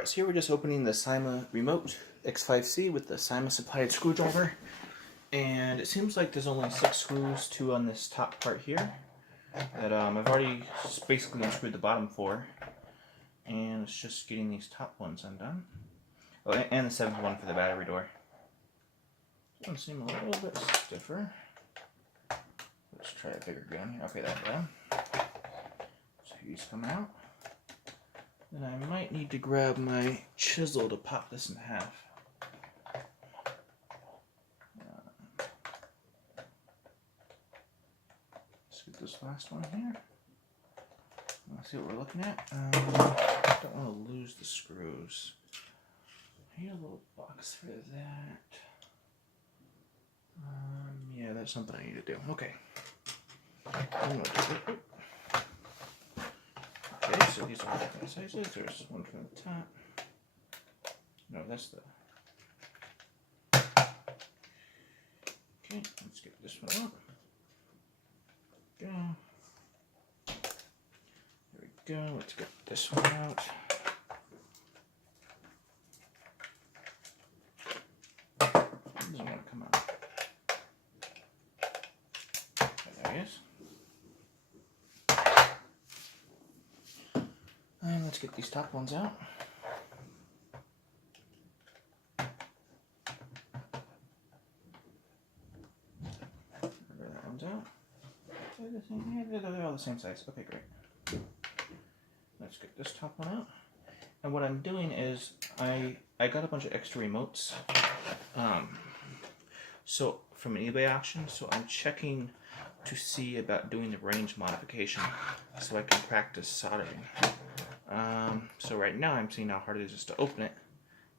Alright, so here we're just opening the Syma remote x5c with the Syma supplied screwdriver. And it seems like there's only 6 screws, 2 on this top part here, that I've already basically unscrewed the bottom 4. And it's just getting these top ones undone. Oh, and the 7th one for the battery door. This one seems a little bit stiffer. Let's try a bigger gun here. Okay, that done. So these come out. Then I might need to grab my chisel to pop this in half. Let's get this last one here. Let's see what we're looking at. Don't want to lose the screws. I need a little box for that. Yeah, that's something I need to do. Okay. Okay, so these are different sizes. There's one from the top. No, that's the... Okay, let's get this one up. Go. There we go. Let's get this one out. This doesn't want to come out. Okay, there he is. And let's get these top ones out. That one's out. They're all the same size. Okay, great. Let's get this top one out. And what I'm doing is I got a bunch of extra remotes. So from an eBay auction. So I'm checking to see about doing the range modification so I can practice soldering. So right now I'm seeing how hard it is just to open it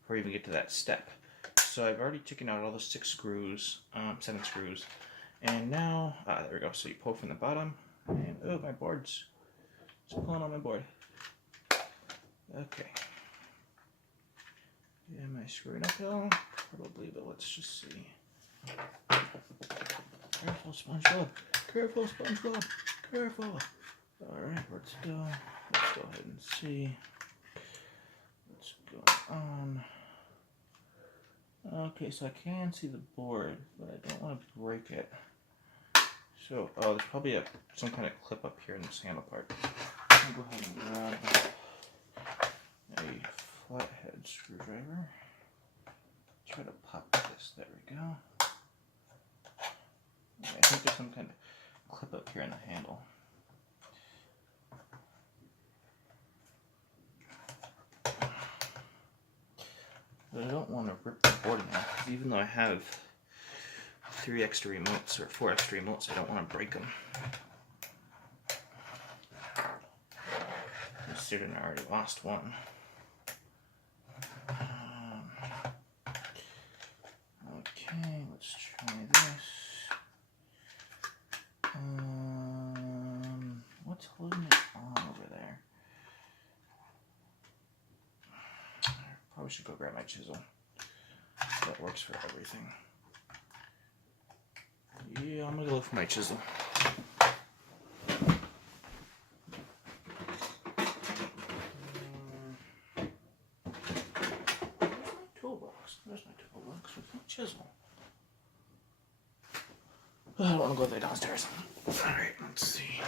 before I even get to that step. So I've already taken out all the 6 screws, 7 screws, and now, there we go. So you pull from the bottom, and oh, my board's pulling on my board. Okay. Am I screwing up at all? Probably, but let's just see. Careful, SpongeBob. Careful, SpongeBob. Careful. Alright, let's go ahead and see what's going on. Okay, so I can see the board, but I don't want to break it. So, oh, there's probably some kind of clip up here in this handle part. I'll go ahead and grab a flathead screwdriver. Try to pop this. There we go. Yeah, I think there's some kind of clip up here in the handle. But I don't want to rip the board now, because even though I have 3 extra remotes, or 4 extra remotes, I don't want to break them. Considering I already lost one. Okay, let's try this. What's holding it on over there? Probably should go grab my chisel. That works for everything. Yeah, I'm gonna go look for my chisel. Where's my toolbox? There's my toolbox with my chisel. I don't want to go there downstairs. Alright, let's see.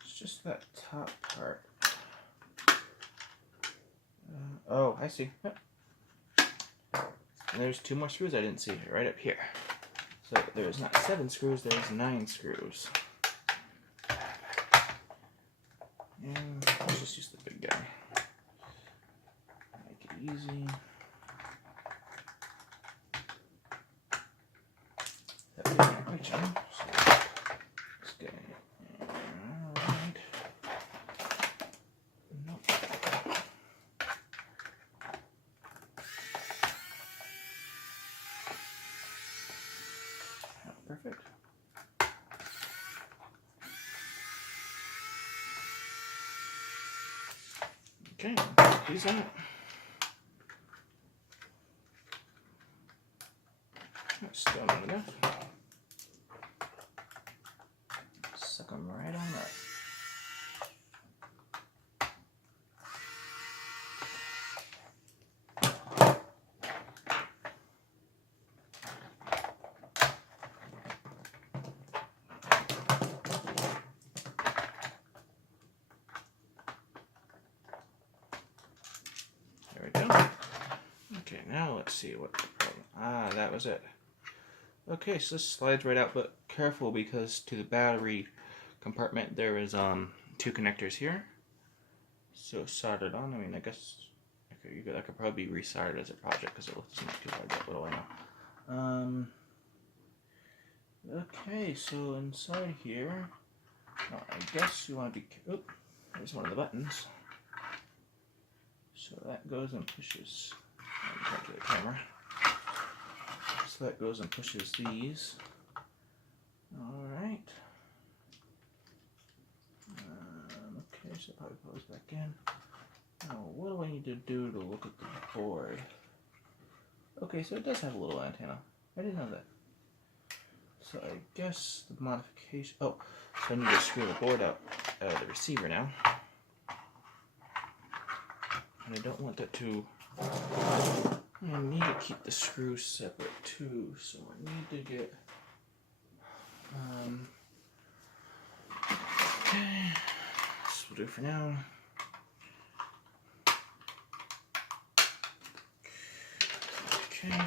It's just that top part. Oh, I see. Yep. And there's 2 more screws I didn't see right up here. So there's not 7 screws, there's 9 screws. And let's just use the big guy. Make it easy. That would be my channel. So let's get it. Alright. Nope. Perfect. Okay, he's on it. That's still not enough. stuck them right on up. There we go. Okay, now let's see what the problem. Ah, that was it. Okay, so this slides right out, but careful because to the battery compartment there is 2 connectors here. So soldered on. I mean, I guess that could probably be resoldered as a project because it looks not too hard. But what do I know? Okay, so inside here, I guess you want to be. Oop, there's one of the buttons. So that goes and pushes. To the camera. So that goes and pushes these. Alright. Okay, so probably goes back in. Now, what do I need to do to look at the board? Okay, so it does have a little antenna. I didn't know that. So I guess the modification. Oh, so I need to screw the board out of the receiver now. And I don't want that to. I need to keep the screws separate too, so I need to get. Okay, this will do for now. Okay.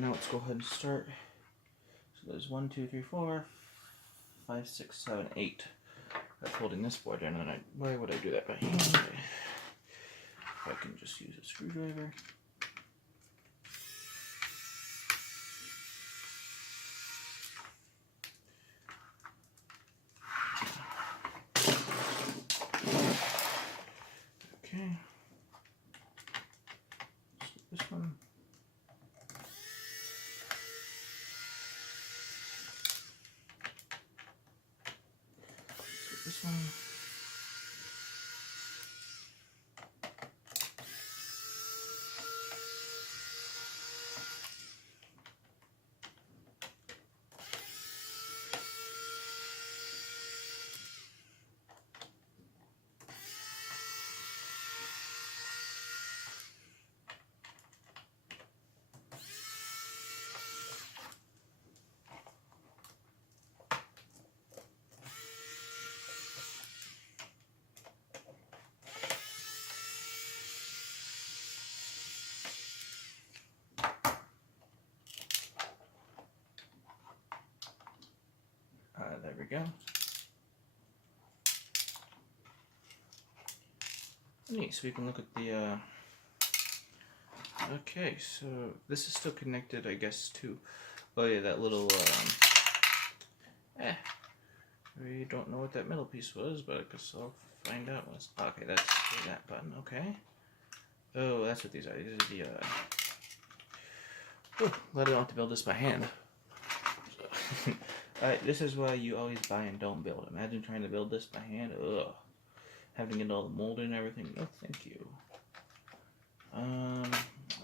Now let's go ahead and start. So there's 1, 2, 3, 4, 5, 6, 7, 8. That's holding this board in, and why would I do that by hand? If I can just use a screwdriver. Okay. So this one. This one. There we go. Neat, so we can look at the, okay, so this is still connected, I guess, to, oh yeah, that little, we don't know what that middle piece was, but I guess I'll find out. Okay, that's that button, okay. Oh, that's what these are. These are the, oh, glad I don't have to build this by hand. So, alright, this is why you always buy and don't build. Imagine trying to build this by hand. Ugh. Having to get all the molding and everything. No, thank you.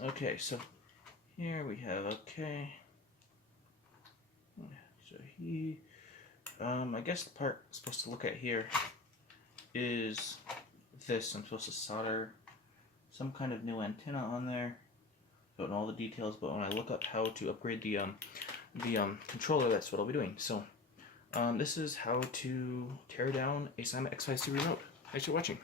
Okay, so here we have, okay. So I guess the part I'm supposed to look at here is this. I'm supposed to solder some kind of new antenna on there. Don't know all the details, but when I look up how to upgrade the controller, that's what I'll be doing. So this is how to tear down a Syma X5c remote. Thanks for watching.